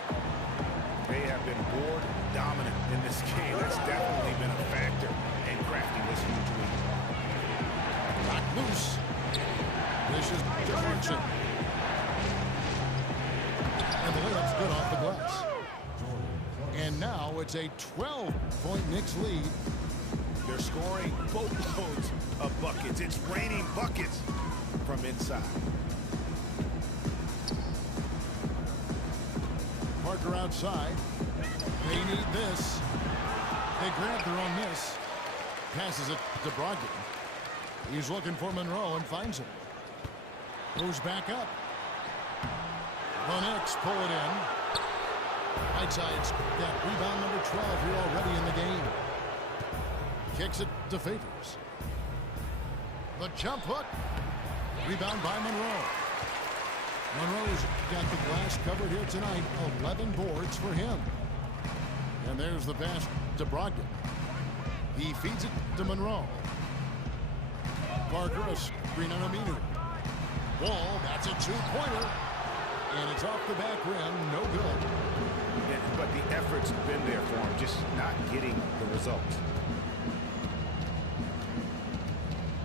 They have been board dominant in this game. That's definitely been a factor in crafting this huge lead. Knocked loose. This is Clarkson. And the layup's good off the glass. And now it's a 12-point Knicks lead. They're scoring boatloads of buckets. It's raining buckets from inside. Parker outside. They need this. They grab their own miss. Passes it to Brogdon. He's looking for Monroe and finds him. Goes back up. The Knicks pull it in. Whiteside's got rebound number 12 here already in the game. Kicks it to Favors. The jump hook. Rebound by Monroe. Monroe's got the glass covered here tonight. 11 boards for him. And there's the pass to Brogdon. He feeds it to Monroe. Parker, a screen on Aminu. Wall, that's a two-pointer. And it's off the back rim, no good. Yeah, but the effort's been there for him, just not getting the results.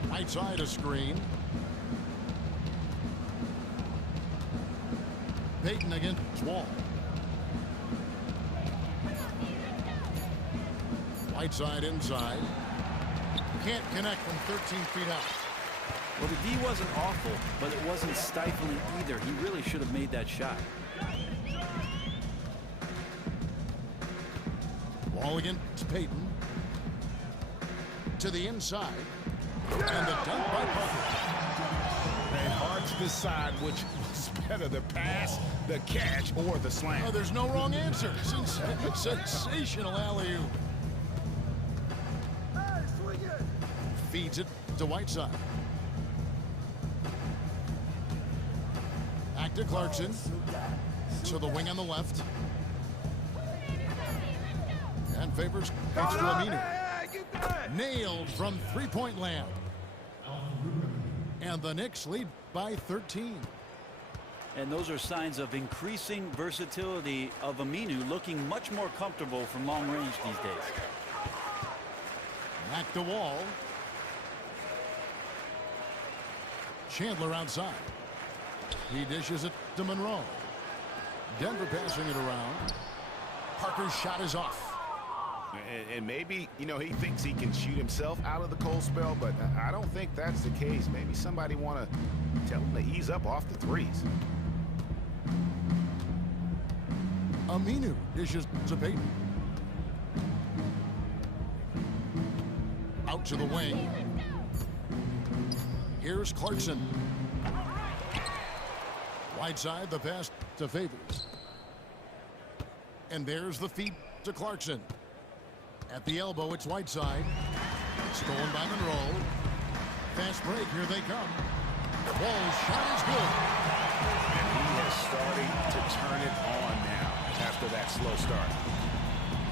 Whiteside a screen. Payton against Wall. Whiteside inside. Can't connect from 13 feet out. Well, the D wasn't awful, but it wasn't stifling either. He really should have made that shot. Wall against Payton. To the inside. And the dunk by Parker. And hard to decide which was better, the pass, the catch, or the slam. Oh, there's no wrong answer. Sensational alley-oop. Feeds it to Whiteside. Back to Clarkson. To the wing on the left. And Favors kicks to Aminu. Nailed from three-point land. And the Knicks lead by 13. And those are signs of increasing versatility of Aminu, looking much more comfortable from long range these days. Back to Wall. Chandler outside. He dishes it to Monroe. Denver passing it around. Parker's shot is off. And maybe, you know, he thinks he can shoot himself out of the cold spell, but I don't think that's the case. Maybe somebody want to tell him to ease up off the threes. Aminu dishes to Payton. Out to the wing. Here's Clarkson. Whiteside, the pass to Favors. And there's the feed to Clarkson. At the elbow, it's Whiteside. Stolen by Monroe. Fast break, here they come. Wall's shot is good. And he is starting to turn it on now after that slow start.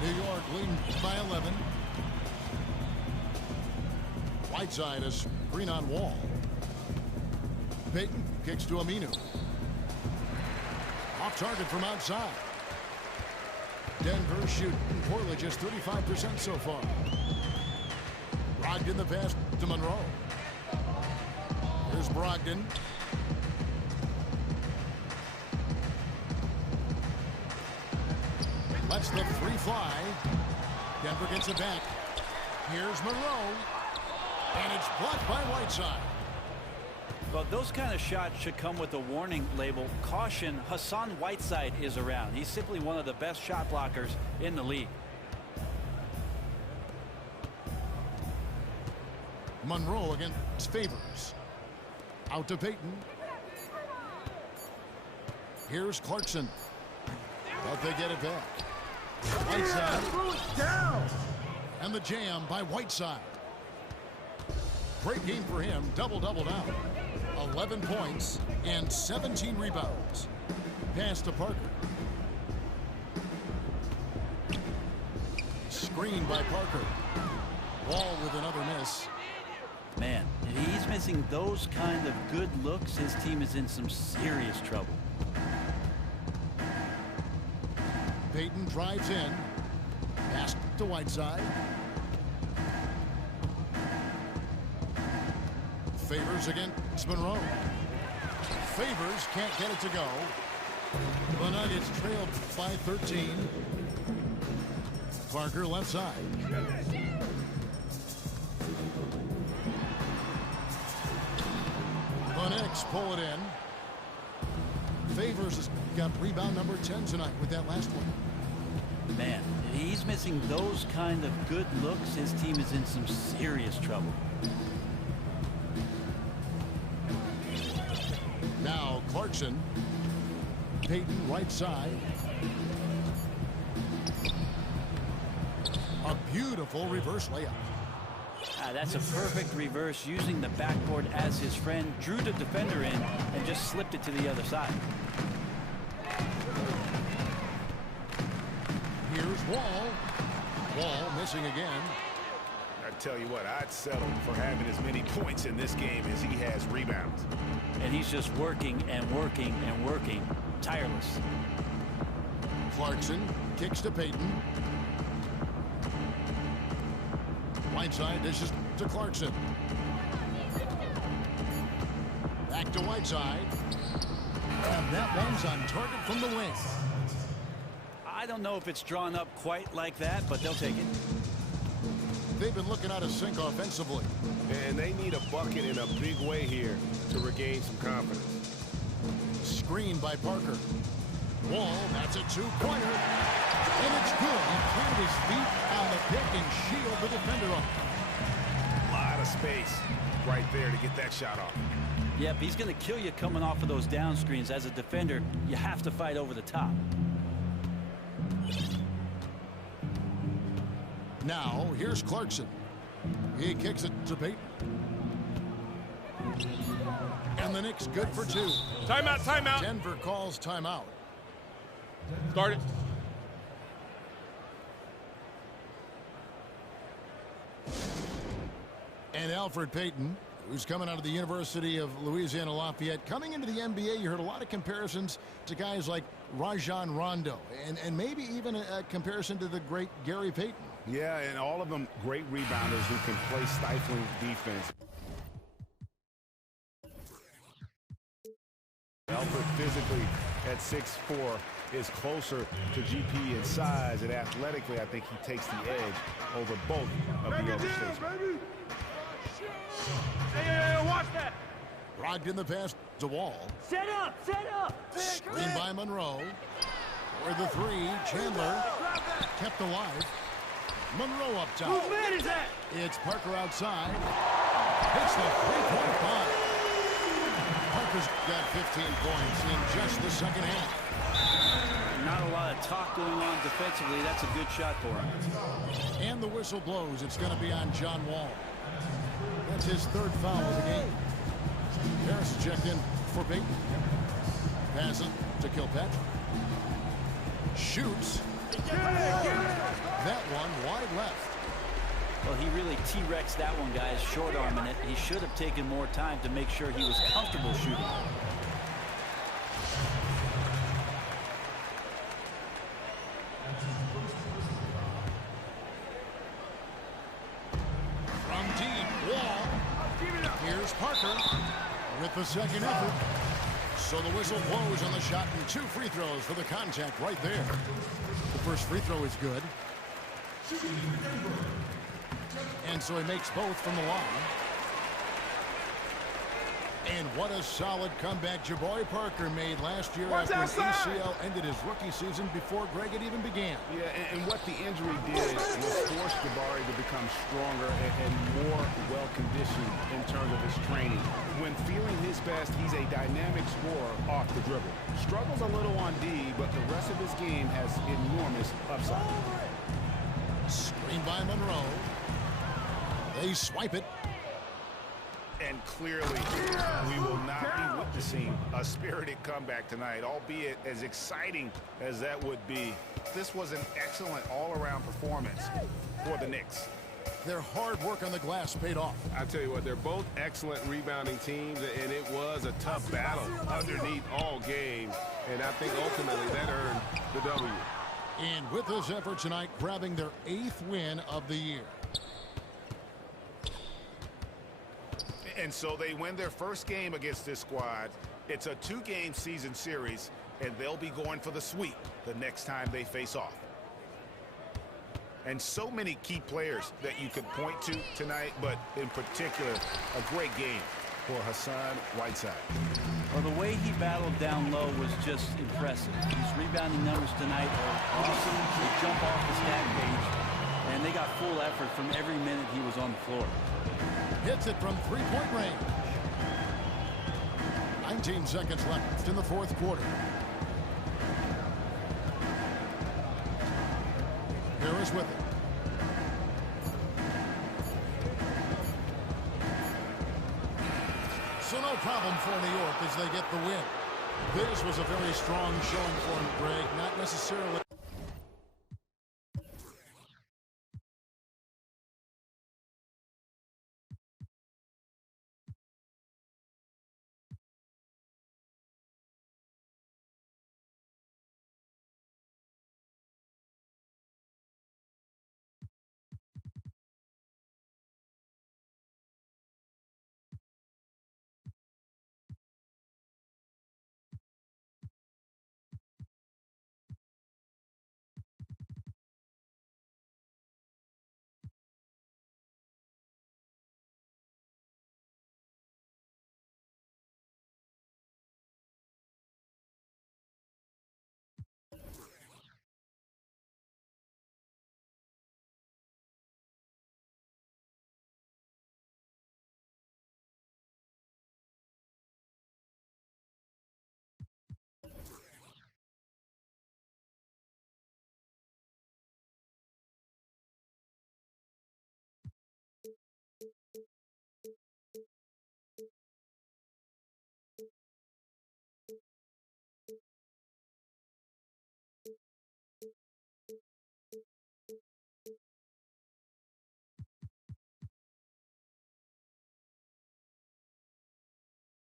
New York leading by 11. Whiteside, a screen on Wall. Payton kicks to Aminu. Off target from outside. Denver shooting poorly, just 35% so far. Brogdon the pass to Monroe. Here's Brogdon. Lets the three fly. Denver gets it back. Here's Monroe. And it's blocked by Whiteside. Well, those kind of shots should come with a warning label. Caution, Hassan Whiteside is around. He's simply one of the best shot blockers in the league. Monroe against Favors. Out to Payton. Here's Clarkson. But they get it back. Whiteside. And the jam by Whiteside. Great game for him. Double-double now. 11 points and 17 rebounds. Pass to Parker. Screen by Parker. Wall with another miss. Man, if he's missing those kind of good looks, his team is in some serious trouble. Payton drives in. Pass to Whiteside. Favors against Monroe. Favors can't get it to go. The Nuggets trailed by 13. Parker left side. The Knicks pull it in. Favors has got rebound number 10 tonight with that last one. Man, if he's missing those kind of good looks, his team is in some serious trouble. Now Clarkson. Payton right side. A beautiful reverse layup. That's a perfect reverse, using the backboard as his friend, drew the defender in and just slipped it to the other side. Here's Wall. Wall missing again. I tell you what, I'd settle for having as many points in this game as he has rebounds. And he's just working and working and working, tireless. Clarkson kicks to Payton. Whiteside dishes to Clarkson. Back to Whiteside. And that one's on target from the wing. I don't know if it's drawn up quite like that, but they'll take it. They've been looking out of sync offensively. And they need a bucket in a big way here to regain some confidence. Screen by Parker. Wall, that's a two-pointer. And it's good. He planted his feet on the pick and shield the defender off. A lot of space right there to get that shot off. Yep, he's going to kill you coming off of those down screens. As a defender, you have to fight over the top. Now, here's Clarkson. He kicks it to Payton. And the Knicks good for two. Timeout, timeout. Denver calls timeout. Start it. And Alfred Payton, who's coming out of the University of Louisiana Lafayette. Coming into the NBA, you heard a lot of comparisons to guys like Rajon Rondo, and maybe even a comparison to the great Gary Payton. Yeah, and all of them great rebounders who can play stifling defense. Alfred physically at 6'4" is closer to GP in size, and athletically I think he takes the edge over both of the other stations. Hey, watch that. Rogged in the pass to Wall. Set up, set up. Screen by Monroe. For the three, Chandler kept alive. Monroe up top. Whose man is that? It's Parker outside. Hits the three-point bomb. Parker's got 15 points in just the second half. Not a lot of talk going on defensively. That's a good shot for him. And the whistle blows. It's going to be on John Wall. That's his third foul of the game. Harris checked in for Payton. Passes to Kilpatrick. Shoots. That one wide left. Well, he really T-Rexed that one, guys, short-arming it. He should have taken more time to make sure he was comfortable shooting. From deep, Wall. Here's Parker with the second effort. So the whistle blows on the shot and 2 free throws for the contact right there. The first free throw is good. And so he makes both from the line. And what a solid comeback your boy Parker made last year after his ACL ended his rookie season before Greg had even began. Yeah, and what the injury did was force Jabari to become stronger and more well-conditioned in terms of his training. When feeling his best, he's a dynamic scorer off the dribble. Struggles a little on D, but the rest of his game has enormous upside. Screen by Monroe. They swipe it. And clearly, we will not be witnessing a spirited comeback tonight, albeit as exciting as that would be. This was an excellent all-around performance for the Knicks. Their hard work on the glass paid off. I tell you what, they're both excellent rebounding teams, and it was a tough battle underneath all game. And I think ultimately that earned the W. And with this effort tonight, grabbing their 8th win of the year. And so they win their first game against this squad. It's a 2-game season series, and they'll be going for the sweep the next time they face off. And so many key players that you could point to tonight, but in particular, a great game for Hassan Whiteside. Well, the way he battled down low was just impressive. His rebounding numbers tonight are awesome. They jump off the stat page, and they got full effort from every minute he was on the floor. Hits it from 3-point range. 19 seconds left in the 4th quarter. Harris with it. So no problem for New York as they get the win. This was a very strong showing for him, Greg. Not necessarily